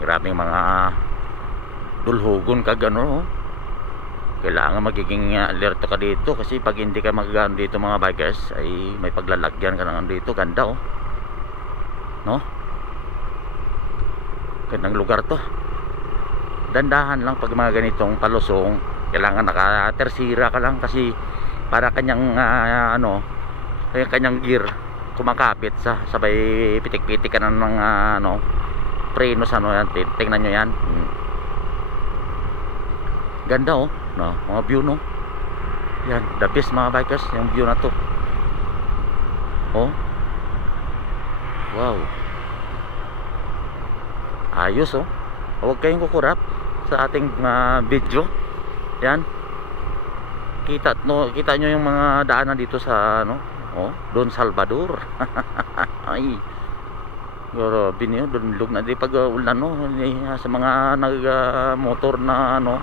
grabe mga dulhugon kag ano. Kailangan magiging alerto ka dito kasi pag hindi ka magagano dito mga bikers ay may paglalagyan ka naman dito. Ganda oh, no? Gandang lugar to. Dandahan lang pag mga ganitong palusong. Kailangan naka-tersira ka lang kasi para kanyang ano, kanyang gear kumakapit sa sabay pitik-pitik ka na ng ano, prenos ano yan. Tingnan nyo yan. Ganda oh, no, mga view no. Yan, the best mga bikers yung view na to. Oh. Wow. Ayos oh. Huwag kayong kukurap sa ating video. Yan. Kita nyo yung mga daanan dito sa ano, oh, Don Salvador. Ay. Grabe niyo, doon lug na di pag ulan no, sa mga nag-motor na ano,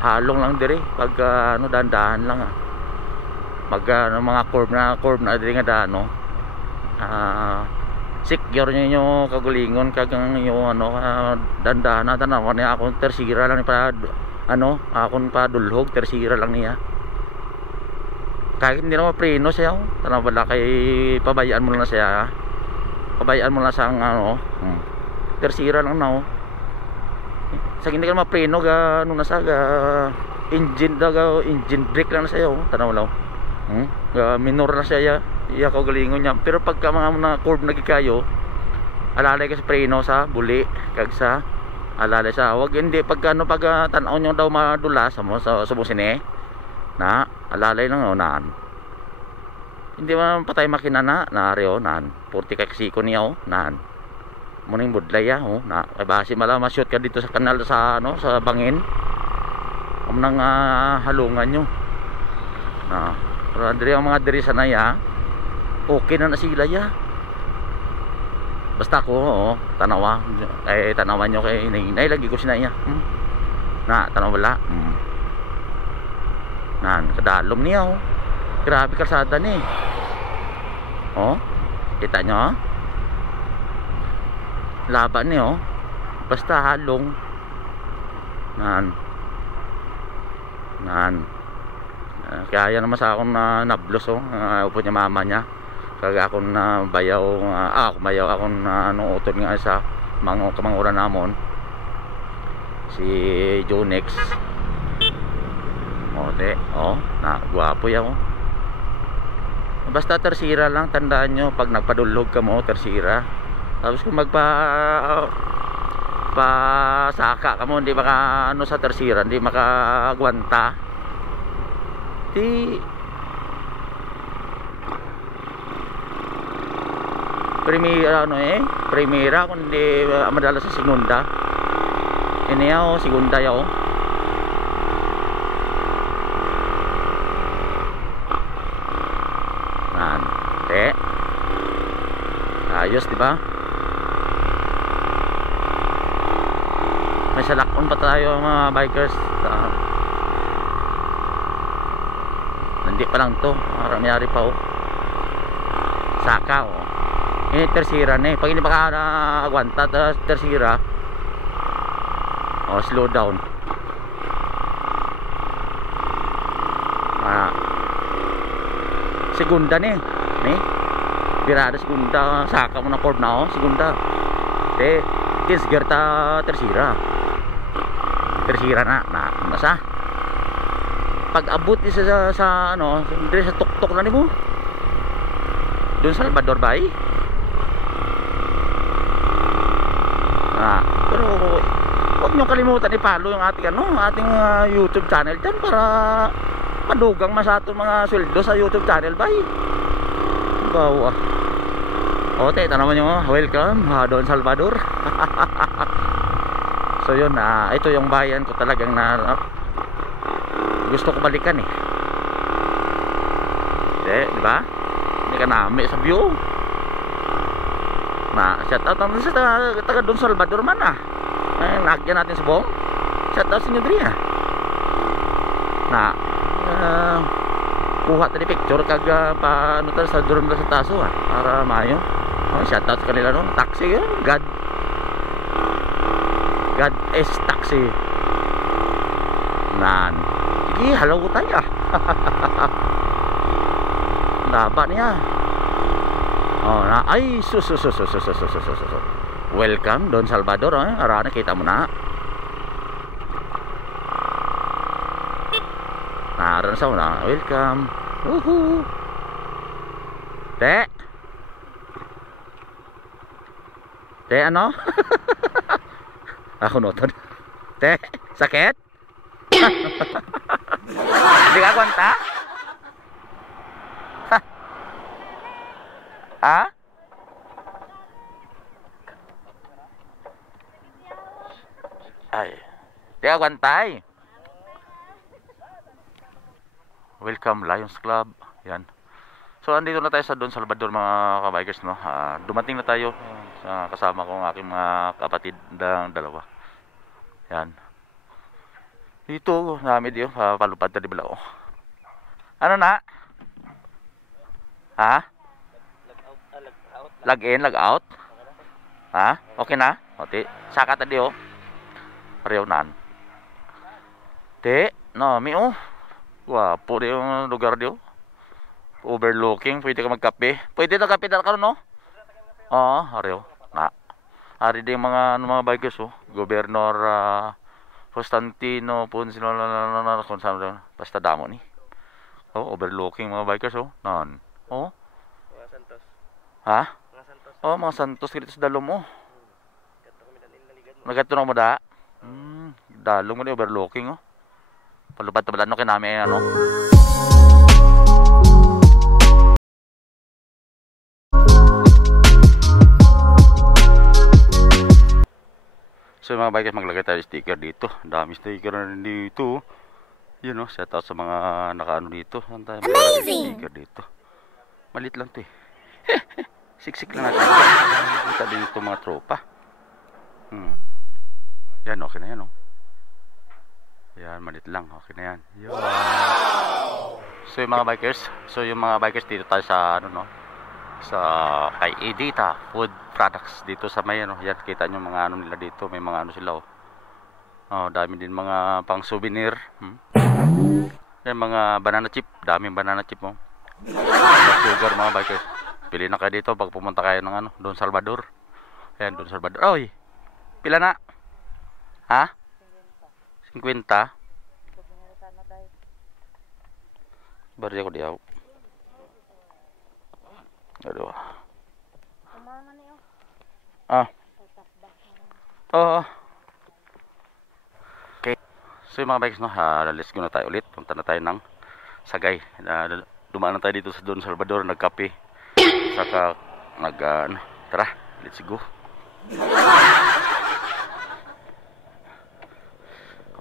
halong lang dire pag ano, dandahan lang mag mga curve na dire nga daan no. Secure niyo kagulingon kag yung ano, dandahan na tanaw niya akong tersira lang pa ano, akong pa dulhog tersira lang niya. Kahit hindi na mapreno siya, tanaw wala kay pabayaan mo lang na siya. Pabayaan mo lang sa ano, tersira lang na oh. Sa hindi ka mapreno ga ano na sa engine brake lang na siya oh. Tanaw lang. Minor na siya iya ko galingon niya. Pero pagka mga na curve nagikayo, alalay ka sa preno sa buli kag sa alalay sa wag hindi pagka ano pag tan-aw nyo daw madulas mo sa busine na alalay lang oh naan. Hindi man patay makina na naareo naan. 40 kaksiko niya oh naan. Muning budlay oh na kay base mala ma-shoot ka dito sa kanal sa ano sa bangin. Nang halungan nyo na pero andre ang mga diri sanay okay na sila ya. Basta ko oh, tanawa ay tanawan nyo kay nay lagi ko sinaya na tanaw wala nan kadalom niya oh. Grabe kalsada ni oh, kita nyo laban ni oh, basta halong nan kaya naman sa akong nablos oh, upo niya mama niya kaya akong bayaw akong ano utol nga sa mga kamanguran namon si Jonex ote oh na gwapo yan oh. Basta tersira lang, tandaan nyo pag nagpadulog ka mo tersira. Tapos kung saka ka mo, hindi maka ano sa tersira, hindi makagwanta. Primera kundi madala sa segunda. Ini oh, segunda ya oh. Nante. Ayos, di ba? May salakon pa tayo mga bikers. Hindi pa lang to, marami pa oh. Saka oh. Ini tersira na eh. Pag hindi makakagwanta tersira oh, slow down. Segunda ni birada segunda saka mo na curve na oh, segunda tisger ta tersira na nasa pag abot sa ano dire sa tuktok na nimo Don Salvador Bay. Pero huwag nyo kalimutan i-follow yung ating YouTube channel dyan para madugang masato mga sweldo sa YouTube channel bay. Bawa ote tanaman nyo welcome Don Salvador. So yun ito yung bayan ko talagang gusto ko balikan eh. Diba? Hindi ka nami sa view na shout out naman sa taga Don Salvador man nagyan natin sa buong shout out sa inyo diri na kuha tadi picture kag paano ta sa drone sa taso para mayo shout out sa kanila no taxi God God is taxi. Nan. Sige, halaw tayo. Naba niya. Oh, na ay sus. Welcome Don Salvador, arana kita mo na. Naran sa una, welcome. Woohoo. Te. Te ano? Ako noton. Te, sakit? Hindi ka kwanta? Ha? Ay, di ka kwantay. Welcome Lions Club. Yan. So andito na tayo sa Don Salvador mga kabikers, no. Dumating na tayo sa kasama ko ang aking mga kapatid ng dalawa. Yan. Dito namin dito palupad ta di Bilao. Ano na? Ha? Lag in, lag out. Ha? Okay na? Okay. Saka ta di Pareho nan. Te, no, mi wapo di yung lugar di overlooking, pwede ka magkape. Pwede na kape dal karon no? Oo, pareho. Na. Ari di mga bikers Gobernador Constantino Ponce kung saan basta damo ni. Overlooking mga bikers nan. Mga Santos. Ha? Mga Santos. Mga Santos dito sa dalom mo. Nagato na mo da. Dalong mo ni overlooking Palupad ta balano kinami ano. So mga bikers, maglagay tayo sticker dito. Dami sticker na rin dito. Yun shout out sa mga nakaano dito. Amazing! Sticker dito. Malit lang to Siksik lang natin. Kita din ito mga tropa. Yan, okay na yan Yan, malit lang. Okay na yan. Wow! So yung mga bikers, dito tayo sa sa kay Edita Food Products dito sa may yan kita nyo mga nila dito, may mga sila dami din mga pang souvenir. Yan mga banana chip, daming banana chip sugar mga bikers. Pili na kayo dito pag pumunta kayo ng Don Salvador. Ayan, Don Salvador. Oy, pila na? Ha? 50? Bari ako diyaw. Aduh. Okay. So yung mga bikes let's go na tayo ulit. Punta na tayo ng Sagay. Dumaan na tayo dito sa Don Salvador, nagkape. Saka tara, let's go.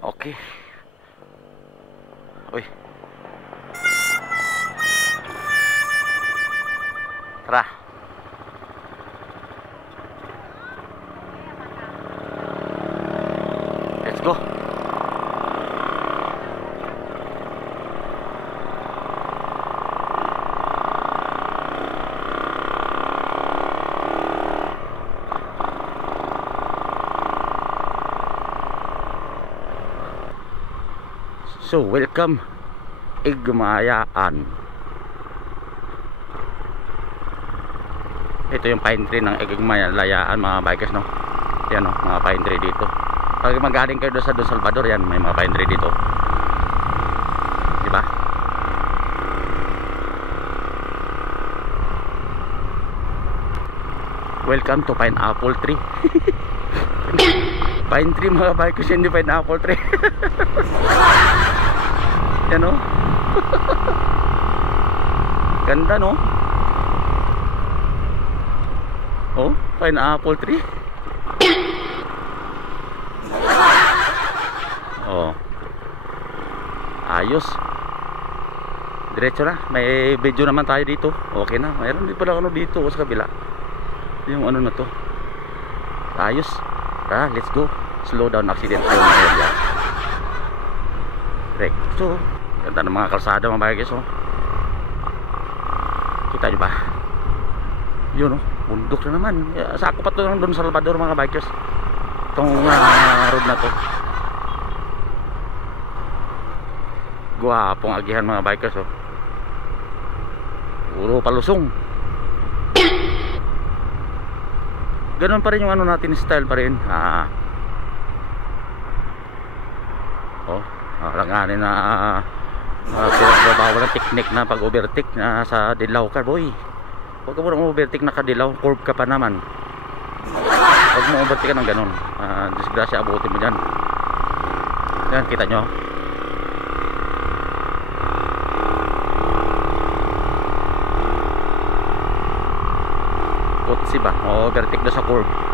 Okay. Uy. Tara. Let's go. So, welcome Igmayaan. Ito yung pine tree ng Igmayaan mga bikers Yan mga pine tree dito. Pag magaling kayo doon sa Don Salvador, yan may mga pine tree dito. Diba? Welcome to pineapple tree. Pine tree mga bikers, hindi pineapple tree. Yan ganda pineapple tree. Ayos. Diretso na. May video naman tayo dito. Okay na. Mayroon din pala dito sa kabila. Yung na to. Ayos. Tara, let's go. Slow down, accident. So, ganda ng mga kalsada mga bikers kita nyo ba? Yun bundok na naman. Sako pa to ng Don Salvador mga bikers. Itong curve na to. Gwapong agihan mga bikers, oh. Puro palusong. Ganun pa rin yung ano natin, style pa rin. Langanin na bawal ng technique na pag overtake na sa dilaw ka, boy. Huwag ka muna overtake na kadilaw, curve ka pa naman. Huwag mo overtake ka ng ganun. Disgrasya, abutin mo dyan. Yan, kita nyo. Kutsi ba? Overtake na sa curve.